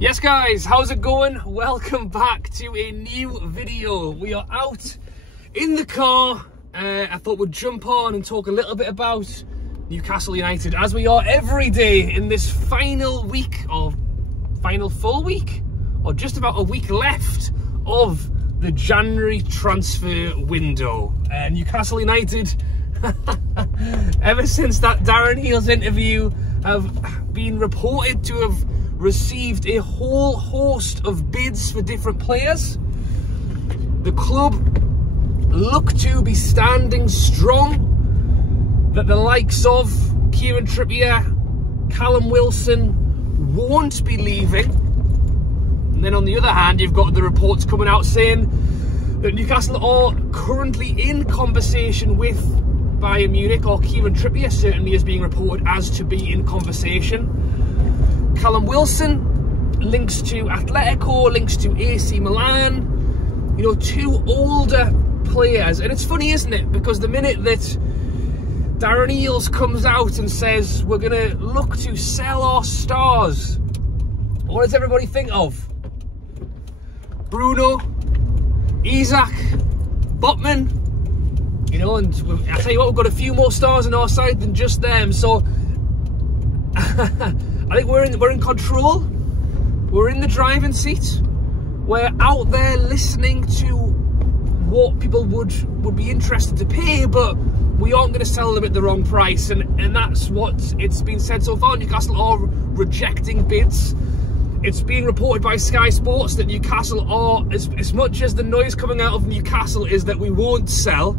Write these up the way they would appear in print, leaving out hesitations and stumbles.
Yes guys, how's it going? Welcome back to a new video. We are out in the car. I thought we'd jump on and talk a little bit about Newcastle United, as we are every day in this final week, or final full week, or just about a week left of the January transfer window. Newcastle United, ever since that Darren Heels interview, have been reported to have received a whole host of bids for different players. The club look to be standing strong, that the likes of Kieran Trippier, Callum Wilson won't be leaving. And then on the other hand, you've got the reports coming out saying that Newcastle are currently in conversation with Bayern Munich, or Kieran Trippier certainly is being reported as to be in conversation. Callum Wilson links to Atletico, links to AC Milan, you know, two older players. And it's funny, isn't it? Because the minute that Darren Eales comes out and says we're going to look to sell our stars, what does everybody think of? Bruno, Isaac, Botman, you know, and I tell you what, we've got a few more stars on our side than just them. So I think we're in control. We're in the driving seat. We're out there listening to what people would be interested to pay, but we aren't going to sell them at the wrong price, and that's what it's been said so far. Newcastle are rejecting bids. It's being reported by Sky Sports that Newcastle are, as much as the noise coming out of Newcastle is that we won't sell,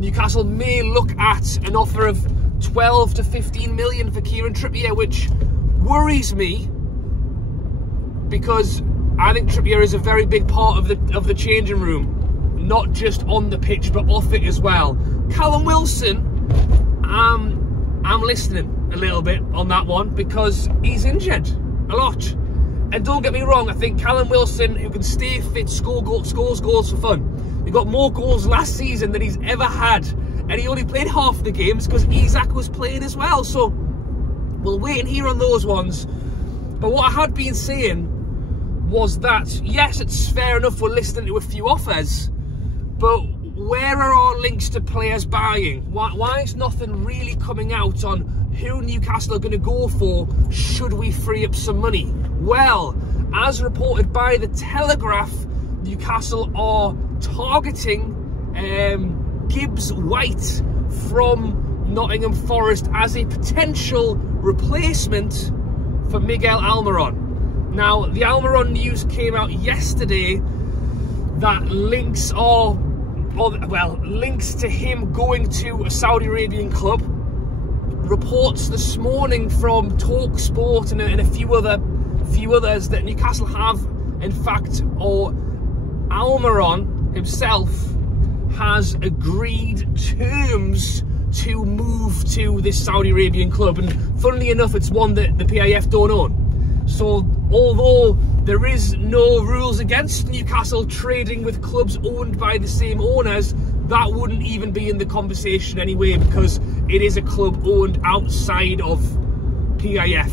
Newcastle may look at an offer of 12 to 15 million for Kieran Trippier, which worries me, because I think Trippier is a very big part of the changing room, not just on the pitch but off it as well. Callum Wilson, I'm listening a little bit on that one because he's injured a lot. And don't get me wrong, I think Callum Wilson, who can stay fit, scores goals for fun. He got more goals last season than he's ever had, and he only played half the games because Isaac was playing as well. So we'll wait and hear on those ones. But what I had been saying was that, yes, it's fair enough we're listening to a few offers, but where are our links to players buying? Why is nothing really coming out on who Newcastle are going to go for should we free up some money? Well, as reported by The Telegraph, Newcastle are targeting Gibbs-White from Nottingham Forest as a potential replacement for Miguel Almiron. Now, the Almiron news came out yesterday that links to him going to a Saudi Arabian club. Reports this morning from TalkSport and a few others that Newcastle have, in fact, or Almiron himself has agreed terms to move to this Saudi Arabian club, and funnily enough, it's one that the PIF don't own. So although there is no rules against Newcastle trading with clubs owned by the same owners, that wouldn't even be in the conversation anyway, because it is a club owned outside of PIF.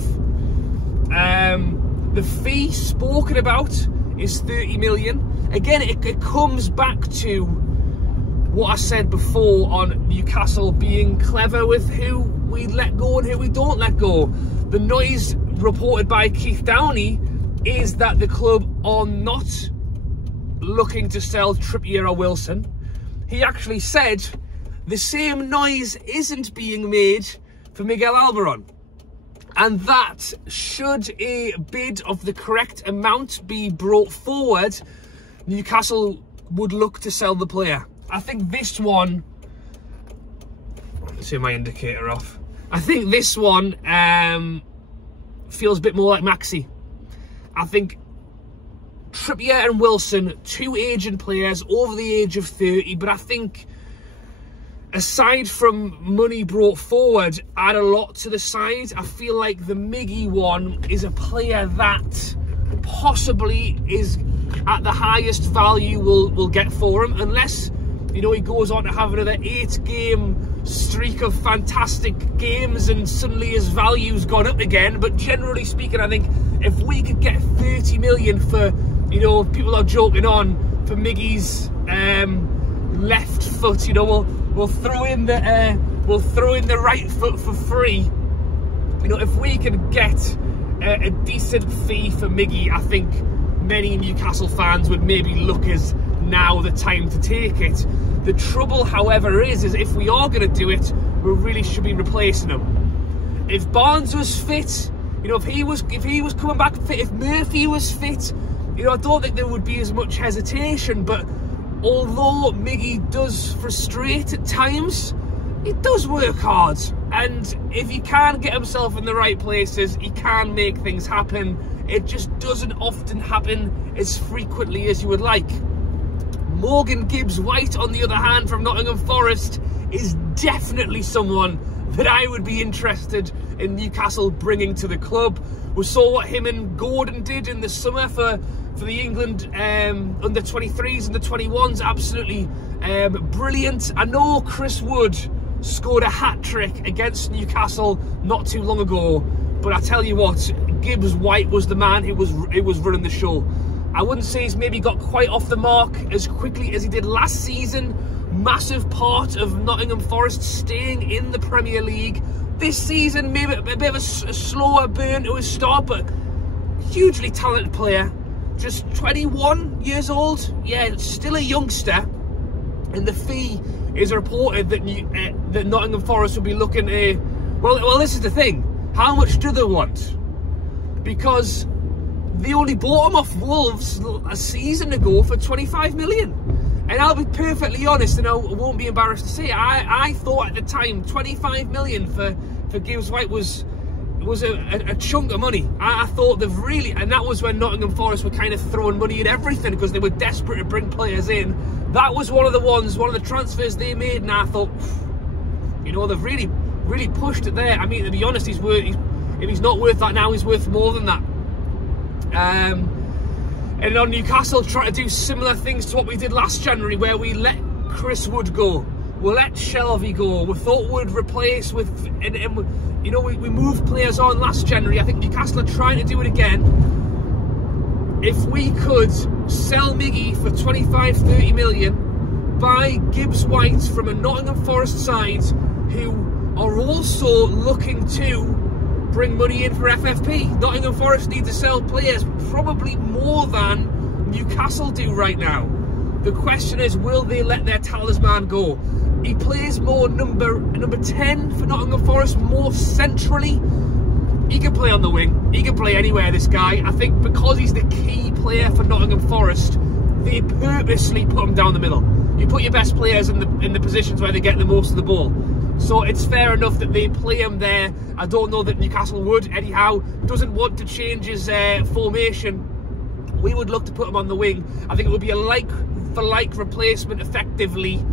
The fee spoken about is 30 million. Again, it comes back to what I said before on Newcastle being clever with who we let go and who we don't let go. The noise reported by Keith Downey is that the club are not looking to sell Trippier or Wilson. He actually said the same noise isn't being made for Miguel Almiron, and that should a bid of the correct amount be brought forward, Newcastle would look to sell the player. I think this one, let's turn my indicator off. I think this one feels a bit more like Maxi. I think Trippier and Wilson, two aging players over the age of 30, but I think aside from money brought forward, add a lot to the side. I feel like the Miggy one is a player that possibly is at the highest value we'll get for him, unless, you know, he goes on to have another 8-game streak of fantastic games and suddenly his value's gone up again. But generally speaking, I think if we could get 30 million for, you know, people are joking on, for Miggy's left foot, you know, we'll throw in the right foot for free. You know, if we can get a decent fee for Miggy, I think many Newcastle fans would maybe look as now the time to take it. The trouble, however, is if we are going to do it, we really should be replacing him. If Barnes was fit, you know, if he was coming back fit, if Murphy was fit, you know, I don't think there would be as much hesitation. But although Miggy does frustrate at times, he does work hard, and if he can get himself in the right places, he can make things happen. It just doesn't often happen as frequently as you would like. Morgan Gibbs-White, on the other hand, from Nottingham Forest, is definitely someone that I would be interested in Newcastle bringing to the club. We saw what him and Gordon did in the summer for the England under 23s and the 21s. Absolutely brilliant. I know Chris Wood scored a hat-trick against Newcastle not too long ago, but I tell you what, Gibbs-White was the man who was running the show. I wouldn't say he's maybe got quite off the mark as quickly as he did last season. Massive part of Nottingham Forest staying in the Premier League. This season, maybe a bit of a slower burn to his start, but hugely talented player. Just 21 years old. Yeah, still a youngster. And the fee is reported that that Nottingham Forest will be looking at. Well, this is the thing. How much do they want? Because they only bought him off Wolves a season ago for 25 million. And I'll be perfectly honest, and I won't be embarrassed to say, I thought at the time 25 million for Gibbs-White was a chunk of money. I thought they've really, and that was when Nottingham Forest were kind of throwing money at everything because they were desperate to bring players in. That was one of the transfers they made, and I thought, you know, they've really pushed it there. I mean, to be honest, if he's not worth that now, he's worth more than that. And on Newcastle, try to do similar things to what we did last January, where we let Chris Wood go, we let Shelvey go. We thought we'd replace with, and you know, we moved players on last January. I think Newcastle are trying to do it again. If we could sell Miggy for 25-30 million, buy Gibbs-White from a Nottingham Forest side who are also looking to bring money in for FFP. Nottingham Forest need to sell players probably more than Newcastle do right now. The question is, will they let their talisman go? He plays more number 10 for Nottingham Forest, more centrally. He can play on the wing. He can play anywhere, this guy. I think because he's the key player for Nottingham Forest, they purposely put him down the middle. You put your best players in the positions where they get the most of the ball. So it's fair enough that they play him there. I don't know that Newcastle would. Eddie Howe doesn't want to change his formation. We would look to put him on the wing. I think it would be a like-for-like replacement effectively,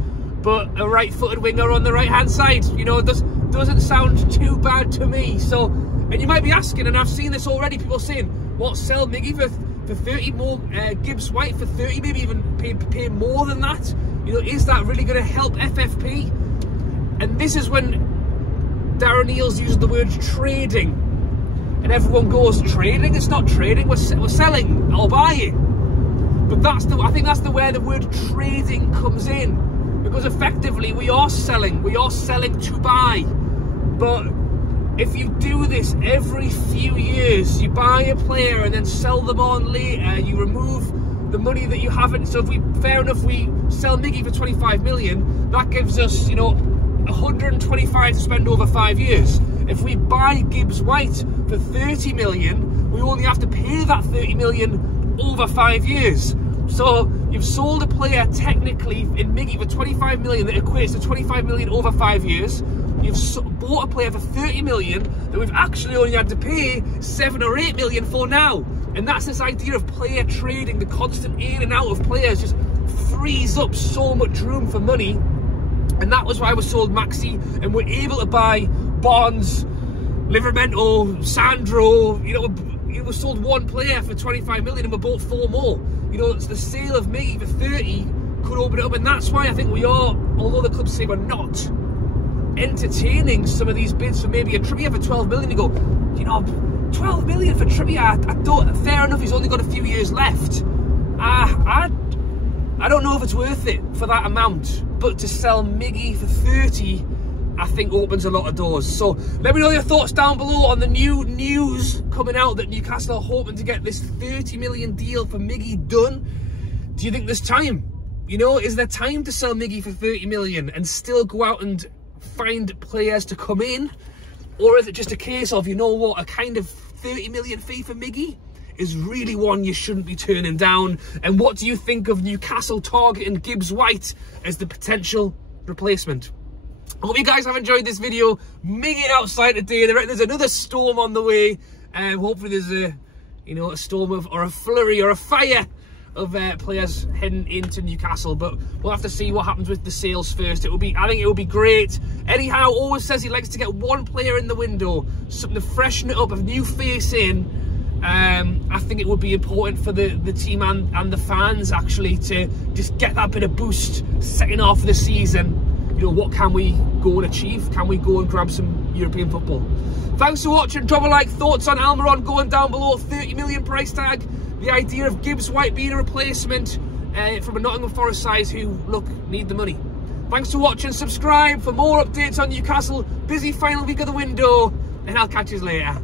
but a right-footed winger on the right-hand side. You know, it doesn't sound too bad to me. So, and you might be asking, and I've seen this already, people saying, what, sell Miggy for 30 more, Gibbs-White for 30, maybe even pay more than that? You know, is that really going to help FFP? And this is when Darren Eales uses the word trading, and everyone goes, trading? It's not trading, we're selling or buying. But I think that's where the word trading comes in, because effectively we are selling to buy. But if you do this every few years, you buy a player and then sell them on later, you remove the money that you haven't. So fair enough, we sell Miggy for 25 million, that gives us, you know, 125 to spend over 5 years. If we buy Gibbs-White for 30 million, we only have to pay that 30 million over 5 years. So you've sold a player technically in Miggy for 25 million that equates to 25 million over 5 years. You've bought a player for 30 million that we've actually only had to pay 7 or 8 million for now. And that's this idea of player trading. The constant in and out of players just frees up so much room for money. And that was why we sold Maxi, and we're able to buy Barnes, Livramento, Sandro. You know, we sold one player for 25 million and we bought 4 more. You know, it's the sale of Miggy for 30 could open it up, and that's why I think we are, although the clubs say we're not, entertaining some of these bids for maybe a Trippier for 12 million. You go, you know, 12 million for Trippier, I don't, fair enough, he's only got a few years left. I don't know if it's worth it for that amount, but to sell Miggy for 30, I think opens a lot of doors. So let me know your thoughts down below on the new news coming out that Newcastle are hoping to get this 30 million deal for Miggy done. Do you think there's time? You know, is there time to sell Miggy for 30 million and still go out and find players to come in? Or is it just a case of, you know what, a kind of 30 million fee for Miggy is really one you shouldn't be turning down? And what do you think of Newcastle targeting Gibbs-White as the potential replacement? I hope you guys have enjoyed this video. Miggy outside today. There's another storm on the way. Hopefully there's a, you know, a storm of, or a flurry or a fire of players heading into Newcastle, but we'll have to see what happens with the sales first. I think it will be great. Eddie Howe always says he likes to get one player in the window, something to freshen it up, a new face in. I think it would be important for the team and the fans actually to just get that bit of boost setting off the season. You know, what can we go and achieve? Can we go and grab some European football? Thanks for watching. Drop a like. Thoughts on Almiron going down below. 30 million price tag. The idea of Gibbs-White being a replacement from a Nottingham Forest side who, look, need the money. Thanks for watching. Subscribe for more updates on Newcastle. Busy final week of the window. And I'll catch you later.